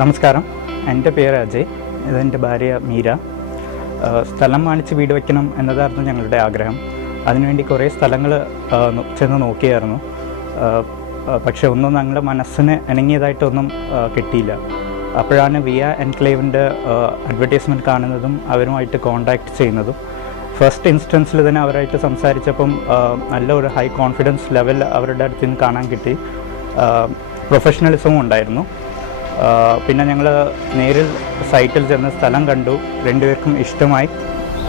നമസ്കാരം, എൻ്റെ പേര് അജയ്, ഇതെൻ്റെ ഭാര്യ മീര. സ്ഥലം വാങ്ങിച്ച് വീട് വയ്ക്കണം എന്നതായിരുന്നു ഞങ്ങളുടെ ആഗ്രഹം. അതിനുവേണ്ടി കുറേ സ്ഥലങ്ങൾ ചെന്ന് നോക്കിയായിരുന്നു. പക്ഷെ ഒന്നും ഞങ്ങളുടെ മനസ്സിന് ഇണങ്ങിയതായിട്ടൊന്നും കിട്ടിയില്ല. അപ്പോഴാണ് വിയ എൻക്ലേവിൻ്റെ അഡ്വർടൈസ്മെൻറ്റ് കാണുന്നതും അവരുമായിട്ട് കോൺടാക്റ്റ് ചെയ്യുന്നതും. ഫസ്റ്റ് ഇൻസ്റ്റൻസിൽ തന്നെ അവരായിട്ട് സംസാരിച്ചപ്പം നല്ല ഒരു ഹൈ കോൺഫിഡൻസ് ലെവൽ അവരുടെ അടുത്ത് നിന്ന് കാണാൻ കിട്ടി. പ്രൊഫഷണലിസവും ഉണ്ടായിരുന്നു. പിന്നെ ഞങ്ങൾ നേരിൽ സൈറ്റിൽ ചെന്ന് സ്ഥലം കണ്ടു. രണ്ടുപേർക്കും ഇഷ്ടമായി.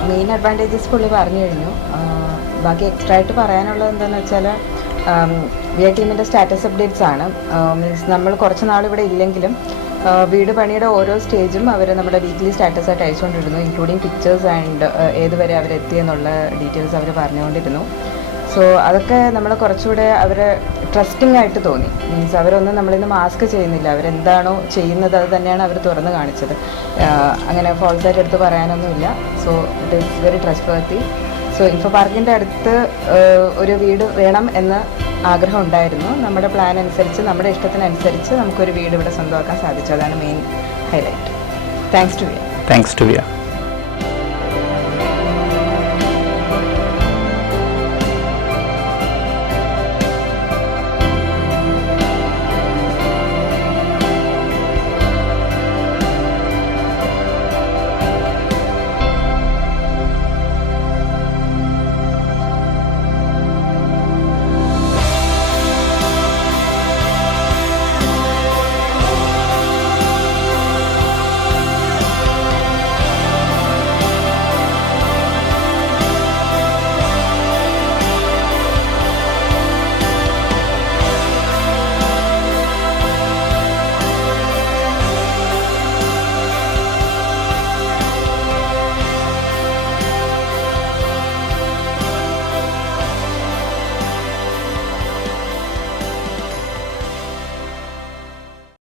മെയിൻ അഡ്വാൻറ്റേജസ് പുള്ളി പറഞ്ഞു കഴിഞ്ഞു. ബാക്കി എക്സ്ട്രാ ആയിട്ട് പറയാനുള്ളത് എന്താണെന്ന് വെച്ചാൽ വി ഐ ടീമിൻ്റെ സ്റ്റാറ്റസ് അപ്ഡേറ്റ്സ് ആണ്. മീൻസ് നമ്മൾ കുറച്ച് നാൾ ഇവിടെ ഇല്ലെങ്കിലും വീട് പണിയുടെ ഓരോ സ്റ്റേജും അവർ നമ്മുടെ വീക്ക്ലി സ്റ്റാറ്റസ് ആയിട്ട് അയച്ചുകൊണ്ടിരുന്നു, ഇൻക്ലൂഡിങ് പിക്ചേഴ്സ് ആൻഡ് ഏതുവരെ അവരെത്തിയെന്നുള്ള ഡീറ്റെയിൽസ് അവർ പറഞ്ഞുകൊണ്ടിരുന്നു. സോ അതൊക്കെ നമ്മൾ കുറച്ചുകൂടെ അവരെ ട്രസ്റ്റിംഗ് ആയിട്ട് തോന്നി. മീൻസ് അവരൊന്നും നമ്മളിന്ന് മാസ്ക് ചെയ്യുന്നില്ല, അവരെന്താണോ ചെയ്യുന്നത് അത് തന്നെയാണ് അവർ തുറന്ന് കാണിച്ചത്. അങ്ങനെ ഫോൾസായിട്ട് എടുത്ത് പറയാനൊന്നുമില്ല. So it is very trustworthy. So ഇൻഫോ പാർക്കിൻ്റെ അടുത്ത് ഒരു വീട് വേണം എന്ന് ആഗ്രഹം ഉണ്ടായിരുന്നു. നമ്മുടെ പ്ലാൻ അനുസരിച്ച്, നമ്മുടെ ഇഷ്ടത്തിനനുസരിച്ച് നമുക്കൊരു വീട് ഇവിടെ സ്വന്തമാക്കാൻ സാധിച്ചു. അതാണ് main highlight. Thanks to via.